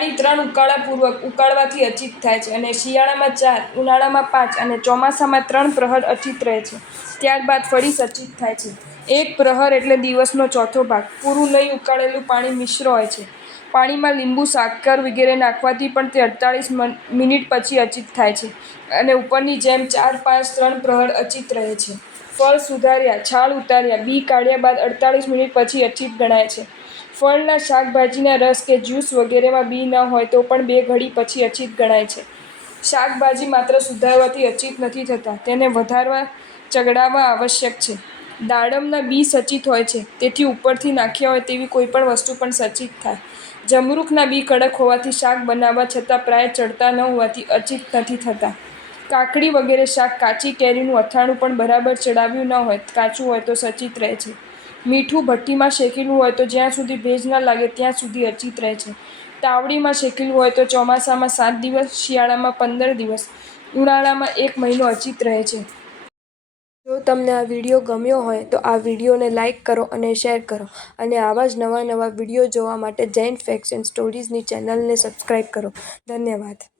પાણી 3 ઉકાળાપૂર્વક ઉકાળવાથી અચિત થાય છે અને શિયાળામાં 4, ઉનાળામાં 5 અને ચોમાસામાં 3 પ્રહર અચિત રહે છે. ત્યારબાદ ફરી સચિત થાય છે. 1 પ્રહર એટલે દિવસનો ચોથો ભાગ. પૂરું નહીં ઉકાળેલું પાણી મિશ્ર હોય છે. પાણીમાં લીંબુ, સાકર વગેરે નાખવાથી પણ તે 48 મિનિટ પછી અચિત થાય છે અને ઉપરની જેમ 4, 5, 3 પ્રહર અચિત રહે છે. ફળ સુધાર્યા, છાલ ઉતાર્યા, બી કાઢ્યા બાદ 48 મિનિટ પછી અચિત ગણાય છે. ફળના, શાકભાજીના રસ કે જ્યુસ વગેરેમાં બી ન હોય તો પણ 2 ઘડી પછી અચિત ગણાય છે. શાકભાજી માત્ર સુધારવાથી અચિત નથી થતા, તેને વધારવા, ચગડાવવા આવશ્યક છે. દાડમના બી સચિત હોય છે, તેથી ઉપરથી નાખ્યા હોય તેવી કોઈપણ વસ્તુ પણ સચિત થાય. જમરૂખના બી કડક હોવાથી શાક બનાવવા છતાં પ્રાય ચડતા ન હોવાથી અચિત નથી થતા. કાકડી વગેરે શાક કાચી કેરીનું અથાણું પણ બરાબર ચડાવ્યું ન હોય, કાચું હોય તો સચિત રહે છે. મીઠું ભઠ્ઠીમાં શેકેલું હોય તો જ્યાં સુધી ભેજ ન લાગે ત્યાં સુધી અચિત રહે છે. તાવડીમાં શેકેલું હોય તો ચોમાસામાં 7 દિવસ, શિયાળામાં 15 દિવસ, ઉનાળામાં 1 મહિનો અચિત રહે છે. જો તમને આ વિડીયો ગમ્યો હોય તો આ વિડીયોને લાઇક કરો અને શેર કરો અને આવા જ નવા વિડીયો જોવા માટે જૈન ફેક્ટ્સ એન્ડ સ્ટોરીઝની ચેનલને સબસ્ક્રાઇબ કરો. ધન્યવાદ.